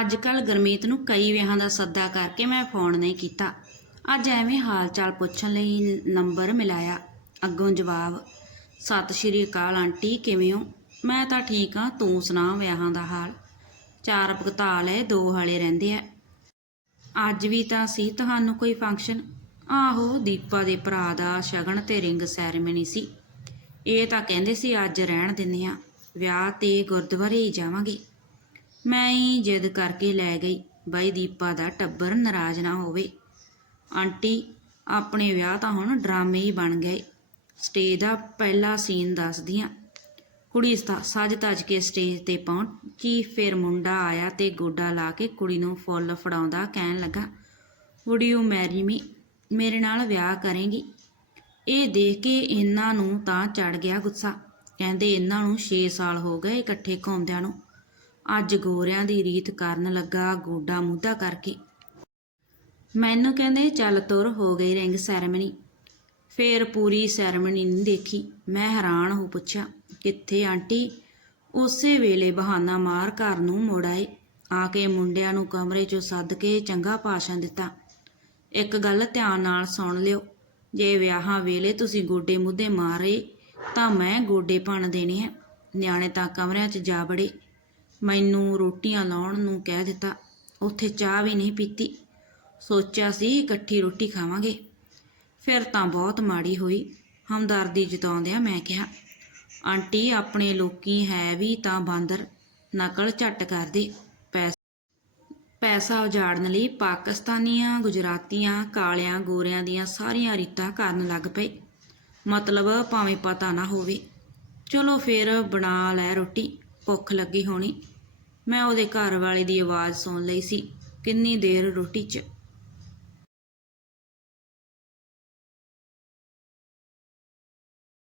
ਅੱਜ ਕੱਲ ਗਰਮੀਤ ਨੂੰ ਕਈ ਵਿਆਹਾਂ ਦਾ ਸੱਦਾ ਕਰਕੇ ਮੈਂ ਫੋਨ ਨਹੀਂ ਕੀਤਾ। ਅੱਜ ਐਵੇਂ ਹਾਲ ਚਾਲ ਪੁੱਛਣ ਲਈ ਨੰਬਰ ਮਿਲਾਇਆ। ਅੱਗੋਂ ਜਵਾਬ, ਸਤਿ ਸ਼੍ਰੀ ਅਕਾਲ ਆਂਟੀ, ਕਿਵੇਂ ਹੋ? ਮੈਂ ਤਾਂ ਠੀਕ ਹਾਂ, ਤੂੰ ਸੁਣਾ ਵਿਆਹਾਂ ਦਾ ਹਾਲ? ਚਾਰ ਭਗਤਾਲ ਲਏ ਦੋ ਹਾਲੇ ਰਹਿੰਦੇ ਆ ਅੱਜ ਵੀ ਤਾਂ ਸੀ ਤੁਹਾਨੂੰ ਕੋਈ ਫੰਕਸ਼ਨ? ਆਹੋ, ਦੀਪਾ ਦੇ ਭਰਾ ਦਾ ਸ਼ਗਨ ਤੇ ਰਿੰਗ ਸੈਰੇਮਨੀ ਸੀ। ਇਹ ਤਾਂ ਕਹਿੰਦੇ ਸੀ, ਅੱਜ ਰਹਿਣ ਦਿੰਦੇ ਆ ਵਿਆਹ ਤੇ ਗੁਰਦੁਆਰੇ ਹੀ ਜਾਵਾਂਗੇ। ਮੈਂ ਹੀ ਜਿੱਦ ਕਰਕੇ ਲੈ ਗਈ। ਬਾਈ ਦੀਪਾ ਦਾ ਟੱਬਰ ਨਾਰਾਜ਼ ਨਾ ਹੋਵੇ। ਆਂਟੀ, ਆਪਣੇ ਵਿਆਹ ਤਾਂ ਹੁਣ ਡਰਾਮੇ ਹੀ ਬਣ ਗਏ। ਸਟੇਜ ਦਾ ਪਹਿਲਾ ਸੀਨ ਦੱਸਦੀਆਂ। ਕੁੜੀ ਸਤਾ, ਸੱਜ ਤੱਜ ਕੇ ਸਟੇਜ ਤੇ ਪਹੁੰਚੀ ਫਿਰ ਮੁੰਡਾ ਆਇਆ ਤੇ ਗੋਡਾ ਲਾ ਕੇ ਕੁੜੀ ਨੂੰ ਫੁੱਲ ਫੜਾਉਂਦਾ ਕਹਿਣ ਲੱਗਾ ਵੁੱਡ ਯੂ ਮੈਰੀ ਮੀ ਮੇਰੇ ਨਾਲ ਵਿਆਹ ਕਰੇਂਗੀ? ਇਹ ਦੇਖ ਕੇ ਇਹਨਾਂ ਨੂੰ ਤਾਂ ਚੜ ਗਿਆ ਗੁੱਸਾ। ਕਹਿੰਦੇ, ਇਹਨਾਂ ਨੂੰ 6 ਸਾਲ ਹੋ ਗਏ ਇਕੱਠੇ ਘੁੰਮਦਿਆਂ ਨੂੰ। ਅੱਜ ਗੋਰਿਆਂ ਦੀ ਰੀਤ ਕਰਨ ਲੱਗਾ ਗੋਡਾ ਮੁੱਦਾ ਕਰਕੇ। ਮੈਨੂੰ ਕਹਿੰਦੇ, ਚੱਲ ਤੁਰ ਹੋ ਗਈ ਰਿੰਗ ਸੈਰੇਮਨੀ। ਫੇਰ ਪੂਰੀ ਸੈਰੇਮਨੀ ਨਹੀਂ ਦੇਖੀ। ਮੈਂ ਹੈਰਾਨ ਹੋ ਪੁੱਛਿਆ, ਕਿੱਥੇ ਆਂਟੀ? ਉਸੇ ਵੇਲੇ ਬਹਾਨਾ ਮਾਰ ਘਰ ਨੂੰ ਮੁੜ ਆਏ। ਆ ਕੇ ਮੁੰਡਿਆਂ ਨੂੰ ਕਮਰੇ 'ਚੋਂ ਸੱਦ ਕੇ ਚੰਗਾ ਭਾਸ਼ਣ ਦਿੱਤਾ। ਇੱਕ ਗੱਲ ਧਿਆਨ ਨਾਲ ਸੁਣ ਲਿਓ, ਜੇ ਵਿਆਹਾਂ ਵੇਲੇ ਤੁਸੀਂ ਗੋਡੇ ਮੁੱਦੇ ਮਾਰੇ, ਤਾਂ ਮੈਂ ਗੋਡੇ ਭੰਨ ਦੇਣੇ ਹੈ ਨਿਆਣੇ ਤਾਂ ਕਮਰਿਆਂ 'ਚ ਜਾ ਬੜੇ ਮੈਨੂੰ ਰੋਟੀਆਂ ਲਾਉਣ ਨੂੰ ਕਹਿ ਦਿੱਤਾ। ਉੱਥੇ ਚਾਹ ਵੀ ਨਹੀਂ ਪੀਤੀ। ਸੋਚਿਆ ਸੀ ਇਕੱਠੀ ਰੋਟੀ ਖਾਵਾਂਗੇ। ਫਿਰ ਤਾਂ ਬਹੁਤ ਮਾੜੀ ਹੋਈ। ਹਮਦਰਦੀ ਜਤਾਉਂਦਿਆਂ ਮੈਂ ਕਿਹਾ, ਆਂਟੀ, ਆਪਣੇ ਲੋਕੀ ਹੈ ਵੀ ਤਾਂ ਬਾਂਦਰ। ਨਕਲ ਝੱਟ ਕਰਦੇ ਪੈਸ ਪੈਸਾ ਉਜਾੜਨ ਲਈ ਪਾਕਿਸਤਾਨੀਆਂ, ਗੁਜਰਾਤੀਆਂ, ਕਾਲਿਆਂ, ਗੋਰਿਆਂ ਦੀਆਂ ਸਾਰੀਆਂ ਰੀਤਾਂ ਕਰਨ ਲੱਗ ਪਏ। ਮਤਲਬ ਭਾਵੇਂ ਪਤਾ ਨਾ ਹੋਵੇ। ਚਲੋ ਫਿਰ ਬਣਾ ਲੈ ਰੋਟੀ। ਭੁੱਖ ਲੱਗੀ ਹੋਣੀ। ਮੈਂ ਉਹਦੇ ਘਰ ਵਾਲੇ ਦੀ ਆਵਾਜ਼ ਸੁਣ ਲਈ ਸੀ। ਕਿੰਨੀ ਦੇਰ ਰੋਟੀ 'ਚ